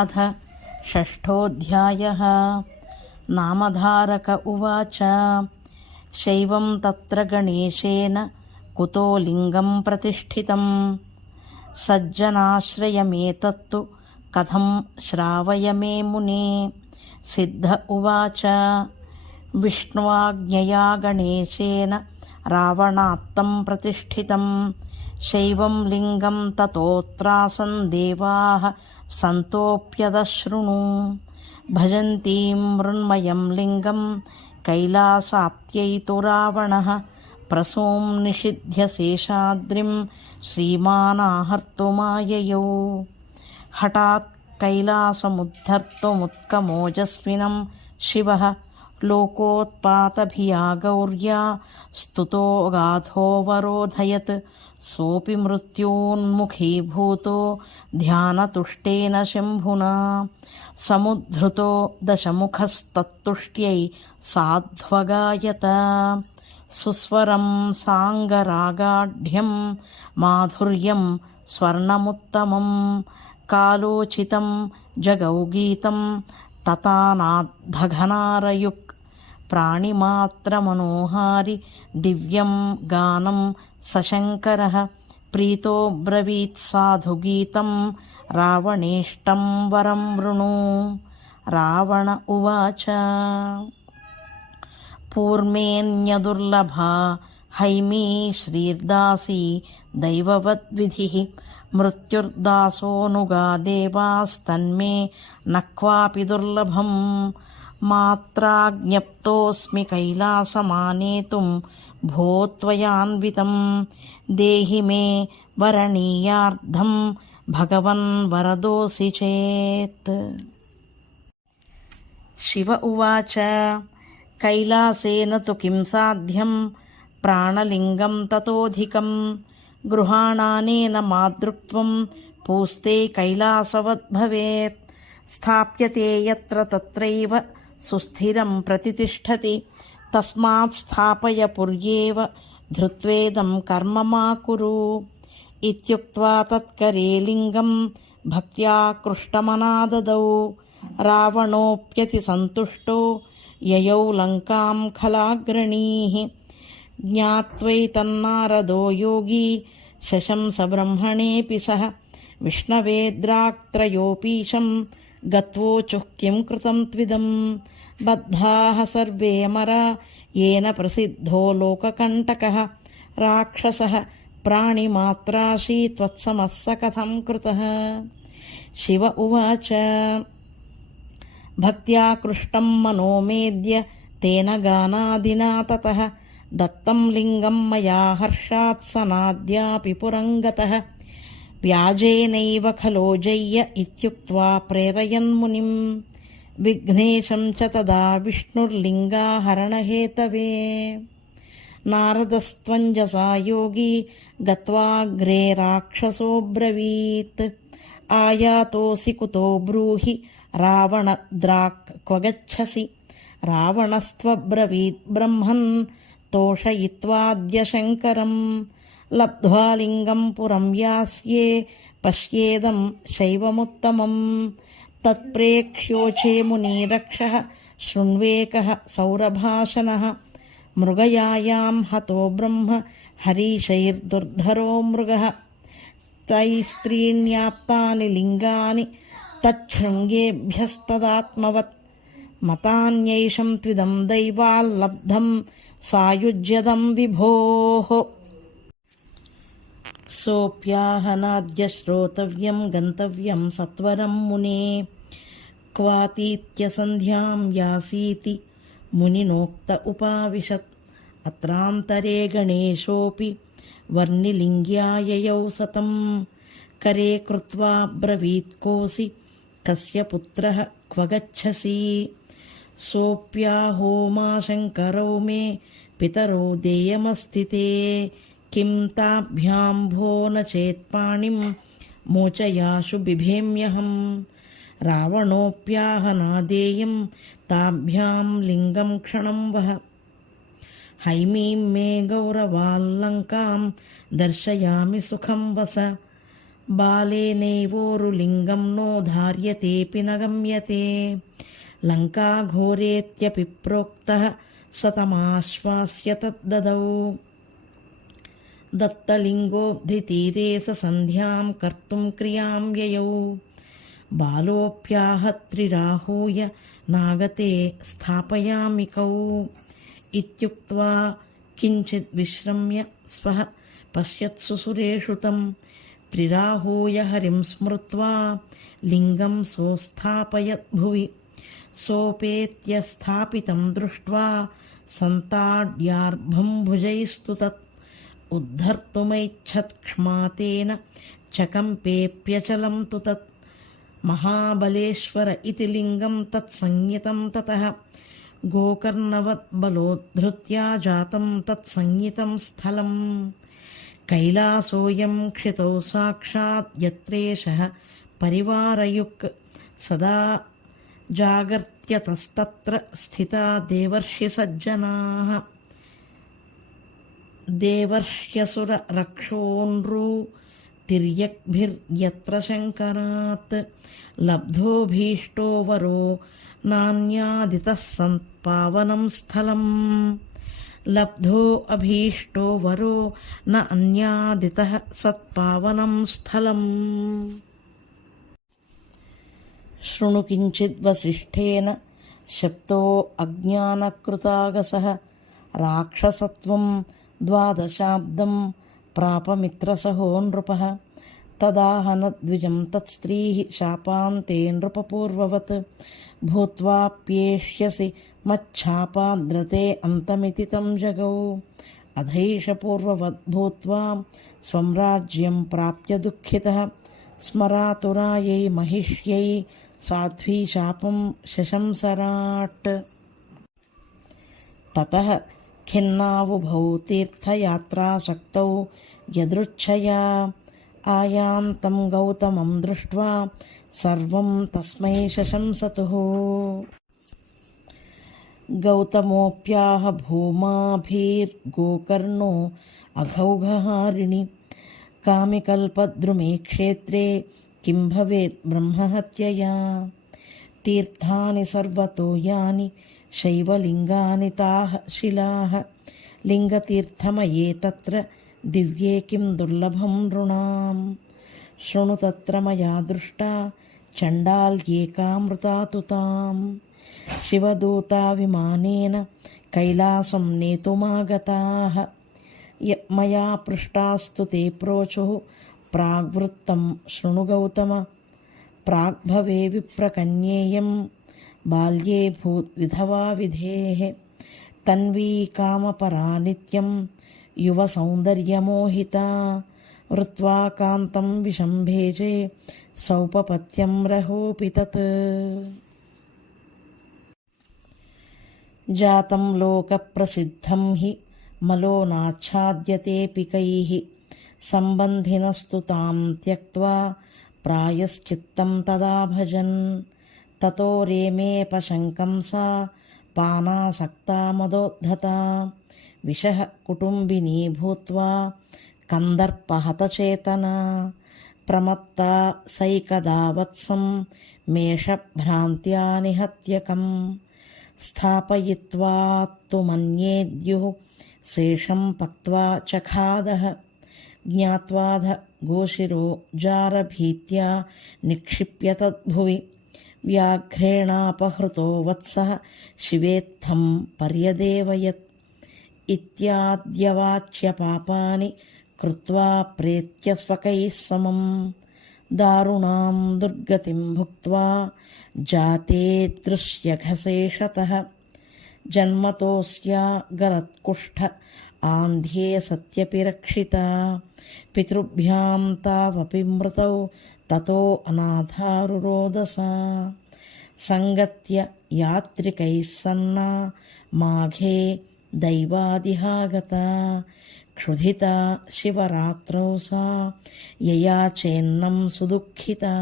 अथ षष्ठोऽध्यायः। नामधारक उवाच शैवं तत्र गणेशेन कुतो लिङ्गं प्रतिष्ठितं सज्जनाश्रयमेतत्तु कथं श्रावय मे मुने। सिद्ध उवाच विष्णुवाज्ञया गणेशेन रावणात्तं प्रतिष्ठितं शैवं लिङ्गं ततोऽत्रासन् देवाः सन्तोऽप्यदशृणु। भजन्तीं मृण्मयं लिङ्गं कैलासाप्यैतु रावणः प्रसूं निषिध्य शेषाद्रिं श्रीमानाहर्तुमाययौ। हठात् कैलासमुद्धर्तुमुत्कमोजस्विनं शिवः लोकोत्पातभिया गौर्या स्तुतो गाथोऽवरोधयत्। सोऽपि मृत्योन्मुखीभूतो ध्यानतुष्टेन शम्भुना समुद्धृतो दशमुखस्तत्तुष्ट्यै साध्वगायत। सुस्वरं साङ्गरागाढ्यं माधुर्यं स्वर्णमुत्तमं कालोचितं जगौगीतं ततानाद्धघनारयुक्। प्राणिमात्रमनोहारि दिव्यं गानं सशङ्करः प्रीतो ब्रवीत् साधुगीतं रावणेष्टं वरं वृणु। रावण उवाच पूर्मेऽन्यदुर्लभा हैमी श्रीर्दासी दैववद्विधिः मृत्युर्दासोऽनुगा देवास्तन्मे न क्वापि दुर्लभम्। मात्राज्ञप्तोऽस्मि कैलासमानेतुं भो त्वयान्वितं देहि मे वरणीयार्धं भगवन् वरदोऽसि चेत्। शिव उवाच कैलासेन तु किं साध्यं प्राणलिङ्गं ततोऽधिकं गृहाणानेन मादृक्त्वं पूस्ते कैलासवद्भवेत्। स्थाप्यते यत्र तत्रैव सुस्थिरं प्रतितिष्ठति तस्मात् स्थापय पुर्येव धृत्वेदं कर्म मा कुरु। इत्युक्त्वा तत्करे लिङ्गं भक्त्या कृष्टमनाददौ। रावणोऽप्यतिसन्तुष्टो ययौ लङ्कां खलाग्रणीः। ज्ञात्वैतन्नारदो योगी शशंस ब्रह्मणेऽपि सः विष्णवेद्राक्त्रयोपीशं गत्वोचुः किं कृतं त्विदं। बद्धाः सर्वे अमरा येन प्रसिद्धो लोककण्टकः राक्षसः प्राणिमात्राशी त्वत्समः स कथं कृतः। शिव उवाच भक्त्या कृष्टं मनोमेद्य तेन गानादिना ततः दत्तं लिङ्गं मया हर्षात् सनाद्यापि पुरङ्गतः। व्याजेनैव खलोजय्य इत्युक्त्वा प्रेरयन्मुनिं विघ्नेशं च तदा विष्णुर्लिङ्गाहरणहेतवे। नारदस्त्वञ्जसा योगी गत्वाग्रे राक्षसोऽब्रवीत् आयातोऽसि कुतो ब्रूहि रावणद्राक् क्व गच्छसि। रावणस्त्वब्रवीत् ब्रह्मन् तोषयित्वाद्य शङ्करं लब्ध्वा लिङ्गं पुरं यास्ये पश्येदं शैवमुत्तमं। तत्प्रेक्ष्योचे मुनिरक्षः शृण्वेकः सौरभाषणः मृगयायां हतो ब्रह्म हरीशैर्दुर्धरो मृगः। तैस्त्रीण्याप्तानि लिङ्गानि तच्छृङ्गेभ्यस्तदात्मवत् मतान्यैषं त्विदं दैवाल्लब्धं सायुज्यदं विभोः। सोऽप्याहनाद्य श्रोतव्यं गन्तव्यं सत्वरं मुने क्वातीत्यसन्ध्यां यासीति मुनिनोक्त उपाविशत्। अत्रान्तरे गणेशोऽपि वर्णिलिङ्ग्या ययौ सतं करे कृत्वा ब्रवीत् कोऽसि कस्य पुत्रः क्व गच्छसि। सोऽप्याहो मा शङ्करौ मे पितरो देयमस्ति ते किं ताभ्यां भो न चेत्पाणिं मोचयाशु बिभेम्यहम्। रावणोऽप्याहनादेयं ताभ्यां लिङ्गं क्षणं वः हैमीं मे गौरवाल्लङ्कां दर्शयामि सुखं वस। బాలేనైవోరులింగం నో ధార్యతేపి న గమ్యతే లంకాఘోరేత్యపి ప్రోక్తః సతమాశ్వాస్య తద్దదౌ దత్తలింగోబ్ధితీరే సంధ్యాం కర్తుం క్రియాం యయౌ బాలోऽప్యాహత్రిరాహూయ నాగతే స్థాపయామికౌ ఇత్యుక్త్వా కించిద్ విశ్రమ్య స్వః పశ్యత్సు సురేషు తం త్రిరాహూయ హరిం స్మృత్వా లింగం సోస్థాపయత్ భువి సోపేత్య స్థాపితం దృష్ట్వా సంతాడ్యార్భం భుజైస్తు తత్ ఉద్ధర్తుమైచ్ఛత్క్ష్మాతేన చకంపేప్యచలం తు తత్ మహాబలేశ్వర ఇతి లింగం తత్సంజ్ఞితం తతః గోకర్ణవత్ బలోద్ధృత్యా జాతం తత్సంజ్ఞితం స్థలం కైలాసోయం క్షితౌ సాక్షాత్ యత్రేషః పరివారయుక్ సదా జాగర్త్యతస్తత్ర స్థితా దేవర్షి సజ్జనాః దేవర్ష్యసుర రక్షోన్రు తిర్యక్భిర్యత్ర శంకరాత్ లబ్ధోభీష్టో వరో నాన్యాదితః సంపావనం స్థలం లబ్ధో అభీష్టో వరో న అన్యాదితః సత్పావనం స్థలం శృణు కించిద్వసిష్ఠేన శప్తో అజ్ఞానకృతాగసః రాక్షసత్వం ద్వాదశాబ్దం ప్రాపమిత్రసహో నృపః తదాహనద్విజం తత్స్త్రీః శాపాన్తే నృపపూర్వవత్ భూత్వాప్యేష్యసి మచ్ఛాపాద్రతే అంతమితి తం జగౌ అధైష పూర్వవద్ భూత్వా స్వం రాజ్యం ప్రాప్య దుఃఖితః స్మరాతురాయై మహిష్యై సాధ్వీ శాపం శశంసరాట్ తతః ఖిన్నావుభౌ తీర్థయాత్రాసక్తౌ యదృచ్ఛయా ఆయాంతం గౌతమం దృష్ట్వా సర్వం తస్మై శశంసతుః గౌతమోప్యాహ భూమాభిర్గోకర్ణో అఘౌఘహారిణి కామికల్పద్రుమే క్షేత్రే కిం భవేత్ బ్రహ్మహత్యయా తీర్థాని సర్వతో యాని శైవలింగాని తాః శిలాః లింగతీర్థమయే తత్ర దివ్యే కిం దుర్లభం నృణాం శృణు తత్ర మయా దృష్టా చండాల్యేకామృతా తు తాం శివదూతా విమానేన కైలాసం నేతుమాగతాః మయా పృష్టాస్తు తే ప్రోచుః ప్రాగ్వృత్తం శృణు గౌతమ ప్రాగ్భవే విప్రకన్యేయం బాల్యే భూత్ విధవా విధేః తన్వీ కామపరా నిత్యం యువ సౌందర్యమోహితా వృత్వా కాంతం విశంభేజే సౌపపత్యం రహోపి తత్ జాతం లోకప్రసిద్ధం హి మలోనాచ్ఛాద్యతేపి కైః సంబంధినస్తు తాం త్యక్త్వా ప్రాయశ్చిత్తం తదా భజన్ తతో రేమేపశంకం సా పానాసక్తా మదోద్ధతా విషః కుటుంబినీ భూత్వా కందర్పహతచేతనా ప్రమత్తా సైకదా వత్సం మేషభ్రాంత్యా నిహత్యకం స్థాపయిత్వా తు మన్యేద్యుః శేషం పక్త్వా చఖాదః జ్ఞాత్వాధ గోశిరో జారభీత్యా నిక్షిప్య తద్భువి వ్యాఘ్రేణాపహృతో వత్సః శివేత్థం పర్యదేవయత్ ఇత్యాద్యవాచ్య పాపాని కృత్వా ప్రేత్య స్వకైః సమం దారుణాం దుర్గతిం భుక్త్వా జాతే దృశ్యఘశేషతః జన్మతోస్యా గరత్కుష్ఠ ఆంధ్యే సత్యపి రక్షితా పితృభ్యాం తావపి మృతౌ తతో అనాథారురోదసా సంగత్య యాత్రికైః సన్నా మాఘే దైవాదిహాగతా క్షుధితా శివరాత్రౌ సా యయాచేన్నం సుదుఃఖితా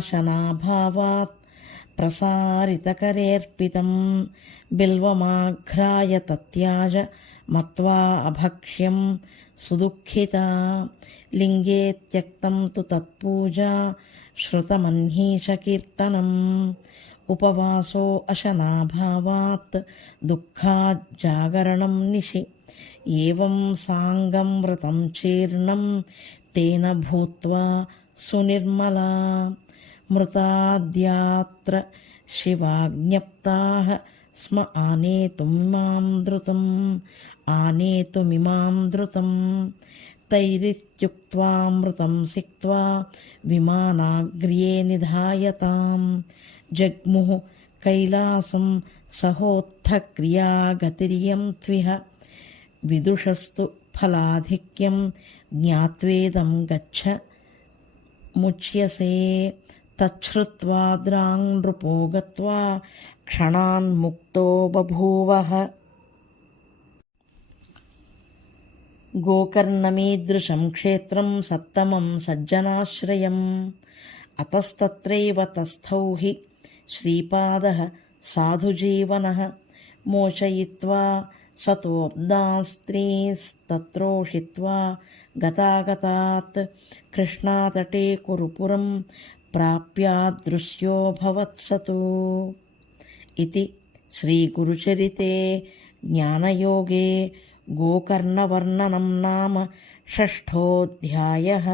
జనైస్తదాశనాభావాత్ ప్రసారితకరేర్పితం బిల్వమాఘ్రాయ తత్యాజ మత్వా అభక్ష్యం సుదుఃఖితా లింగే త్యక్తం తు తత్పూజా శ్రుతమన్హీషకీర్తనం ఉపవాసో అశనాభావాత్ దుఃఖాజ్జాగరణం నిశి ఏవం సాంగం వ్రతం చీర్ణం తేన భూత్వా సునిర్మలా మృతాద్యాత్ర శివాజ్ఞప్తాః స్మ ఆనేతుమిమాం ధృతం తైరిత్యుక్త్వామృతం సిక్త్వా విమానాగ్ర్యే నిధాయతాం జగ్ముః కైలాసం సహోత్థక్రియాగతిర్యం త్విహ విదుషస్తు ఫలాధిక్యం జ్ఞాత్వేదం గచ్చ ముచ్యసే తచ్ఛ్రుత్వాద్రాం నృపో గత్వా క్షణాన్ముక్తో బభూవః. గోకర్ణమీదృశం క్షేత్రం సత్తమం సజ్జనాశ్రయం అతస్తత్రైవ తస్థౌ హి శ్రీపాదః సాధుజీవనః మోచయిత్వా సతోబ్దాస్త్రీస్తత్రోషిత్వా గతాగతాత్ కృష్ణాతటే కురుపురం ప్రాప్యాదృశ్యోభవత్సతు ఇతి శ్రీగురుచరితే జ్ఞానయోగే గోకర్ణవర్ణనం నామ షష్ఠోऽధ్యాయः.